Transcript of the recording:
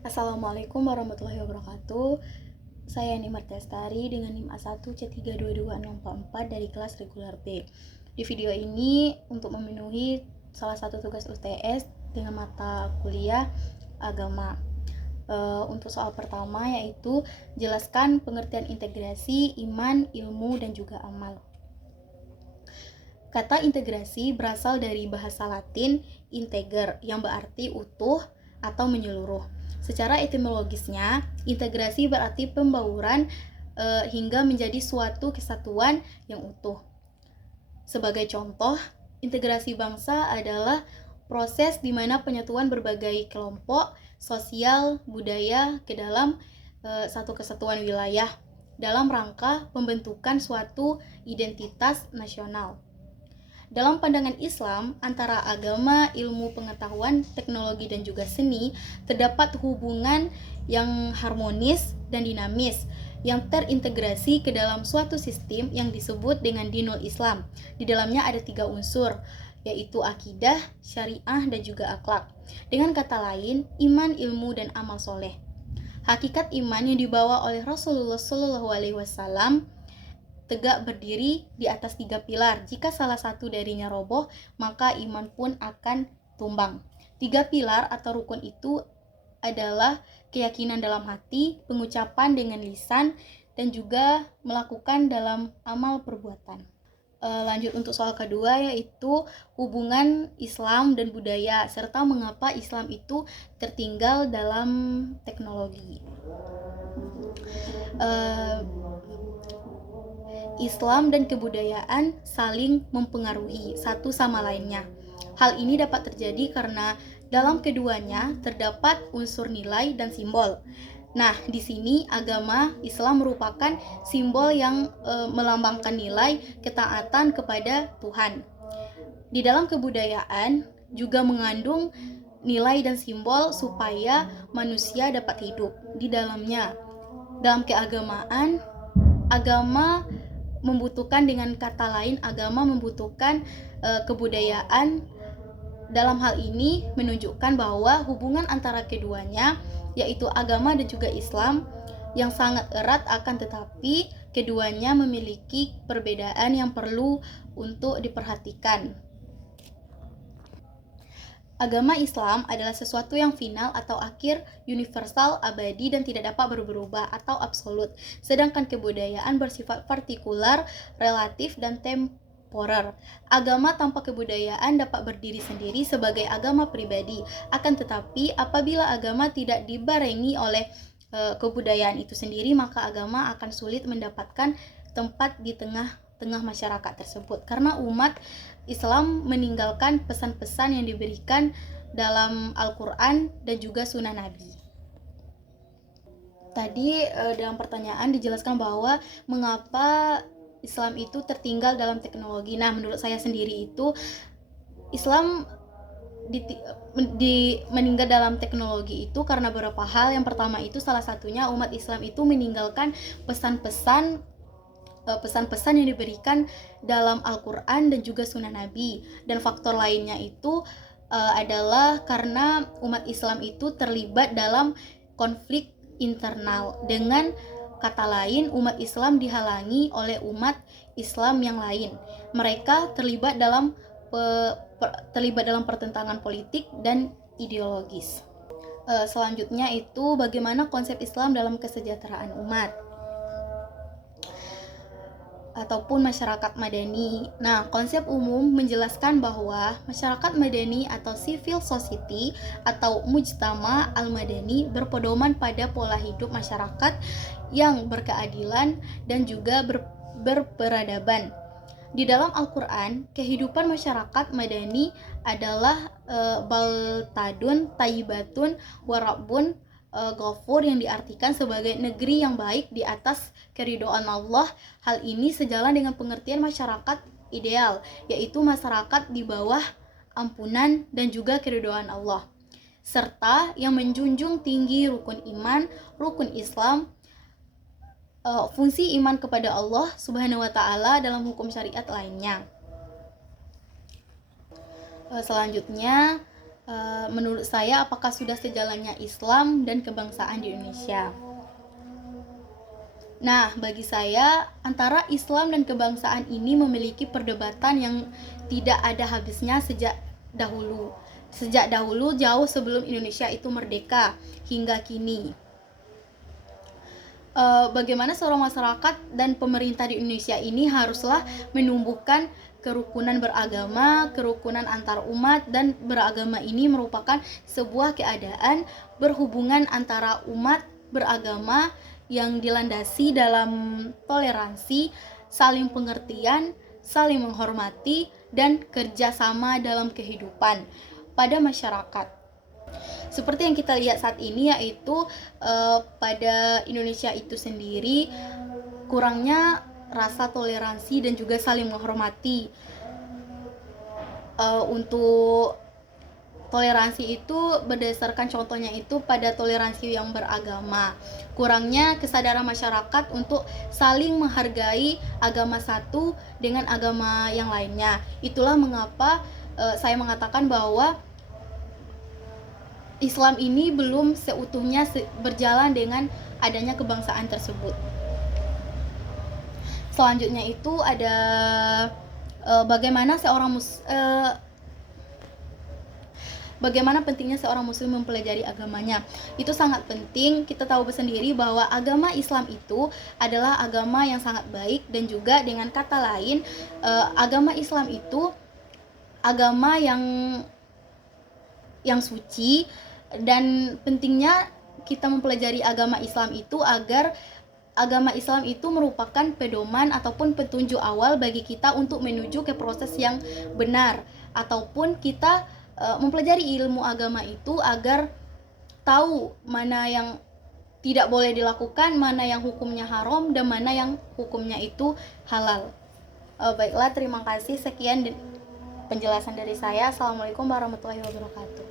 Assalamualaikum warahmatullahi wabarakatuh. Saya Nimar Testari dengan NIM A1C322644 dari kelas reguler B. Di video ini untuk memenuhi salah satu tugas UTS dengan mata kuliah agama. Untuk soal pertama yaitu jelaskan pengertian integrasi, iman, ilmu, dan juga amal. Kata integrasi berasal dari bahasa Latin integer yang berarti utuh atau menyeluruh. Secara etimologisnya, integrasi berarti pembauran hingga menjadi suatu kesatuan yang utuh. Sebagai contoh, integrasi bangsa adalah proses di mana penyatuan berbagai kelompok, sosial, budaya ke dalam satu kesatuan wilayah dalam rangka pembentukan suatu identitas nasional. Dalam pandangan Islam, antara agama, ilmu pengetahuan, teknologi, dan juga seni, terdapat hubungan yang harmonis dan dinamis, yang terintegrasi ke dalam suatu sistem yang disebut dengan Dinul Islam. Di dalamnya ada 3 unsur, yaitu akidah, syariah, dan juga akhlak. Dengan kata lain, iman, ilmu, dan amal soleh. Hakikat iman yang dibawa oleh Rasulullah SAW tegak berdiri di atas 3 pilar. Jika salah satu darinya roboh, maka iman pun akan tumbang. 3 pilar atau rukun itu adalah keyakinan dalam hati, pengucapan dengan lisan, dan juga melakukan dalam amal perbuatan. Lanjut untuk soal kedua, yaitu hubungan Islam dan budaya, serta mengapa Islam itu tertinggal dalam teknologi. Islam dan kebudayaan saling mempengaruhi satu sama lainnya. Hal ini dapat terjadi karena dalam keduanya terdapat unsur nilai dan simbol. Nah, di sini agama Islam merupakan simbol yang melambangkan nilai ketaatan kepada Tuhan. Di dalam kebudayaan juga mengandung nilai dan simbol supaya manusia dapat hidup di dalamnya. Dalam keagamaan, agama membutuhkan, dengan kata lain, agama membutuhkan kebudayaan. Dalam hal ini menunjukkan bahwa hubungan antara keduanya, yaitu agama dan juga Islam, yang sangat erat, akan tetapi keduanya memiliki perbedaan yang perlu untuk diperhatikan. Agama Islam adalah sesuatu yang final atau akhir, universal, abadi, dan tidak dapat berubah atau absolut. Sedangkan kebudayaan bersifat partikular, relatif, dan temporer. Agama tanpa kebudayaan dapat berdiri sendiri sebagai agama pribadi. Akan tetapi, apabila agama tidak dibarengi oleh kebudayaan itu sendiri, maka agama akan sulit mendapatkan tempat di tengah masyarakat tersebut, karena umat Islam meninggalkan pesan-pesan yang diberikan dalam Al-Quran dan juga Sunnah Nabi. Tadi dalam pertanyaan dijelaskan bahwa mengapa Islam itu tertinggal dalam teknologi. Nah, menurut saya sendiri itu Islam meninggal dalam teknologi itu karena beberapa hal. Yang pertama itu, salah satunya umat Islam itu meninggalkan pesan-pesan yang diberikan dalam Al-Quran dan juga Sunnah Nabi. Dan faktor lainnya itu adalah karena umat Islam itu terlibat dalam konflik internal. Dengan kata lain, umat Islam dihalangi oleh umat Islam yang lain. Mereka terlibat dalam pertentangan politik dan ideologis. Selanjutnya itu bagaimana konsep Islam dalam kesejahteraan umat ataupun masyarakat madani. Nah, konsep umum menjelaskan bahwa masyarakat madani atau civil society atau mujtama al-madani berpedoman pada pola hidup masyarakat yang berkeadilan dan juga berperadaban. Di dalam Al-Quran, kehidupan masyarakat madani adalah baltadun tayyibatun warabun Ghafur, yang diartikan sebagai negeri yang baik di atas keridhaan Allah. Hal ini sejalan dengan pengertian masyarakat ideal, yaitu masyarakat di bawah ampunan dan juga keridhaan Allah, serta yang menjunjung tinggi rukun iman, rukun Islam, fungsi iman kepada Allah Subhanahu wa Ta'ala dalam hukum syariat lainnya. Selanjutnya menurut saya apakah sudah sejalannya Islam dan kebangsaan di Indonesia? Nah, bagi saya antara Islam dan kebangsaan ini memiliki perdebatan yang tidak ada habisnya sejak dahulu. Sejak dahulu jauh sebelum Indonesia itu merdeka hingga kini. Bagaimana seorang masyarakat dan pemerintah di Indonesia ini haruslah menumbuhkan kerukunan beragama, kerukunan antar umat, dan beragama ini merupakan sebuah keadaan berhubungan antara umat beragama yang dilandasi dalam toleransi, saling pengertian, saling menghormati, dan kerjasama dalam kehidupan pada masyarakat. Seperti yang kita lihat saat ini, yaitu pada Indonesia itu sendiri kurangnya rasa toleransi dan juga saling menghormati. Untuk toleransi itu berdasarkan contohnya itu pada toleransi yang beragama. Kurangnya kesadaran masyarakat untuk saling menghargai agama satu dengan agama yang lainnya. Itulah mengapa saya mengatakan bahwa Islam ini belum seutuhnya berjalan dengan adanya kebangsaan tersebut. Selanjutnya itu ada bagaimana pentingnya seorang muslim mempelajari agamanya. Itu sangat penting. Kita tahu sendiri bahwa agama Islam itu adalah agama yang sangat baik, dan juga dengan kata lain agama Islam itu agama yang suci, dan pentingnya kita mempelajari agama Islam itu agar agama Islam itu merupakan pedoman ataupun petunjuk awal bagi kita untuk menuju ke proses yang benar, ataupun kita mempelajari ilmu agama itu agar tahu mana yang tidak boleh dilakukan, mana yang hukumnya haram, dan mana yang hukumnya itu halal. Baiklah, terima kasih. Sekian penjelasan dari saya. Assalamualaikum warahmatullahi wabarakatuh.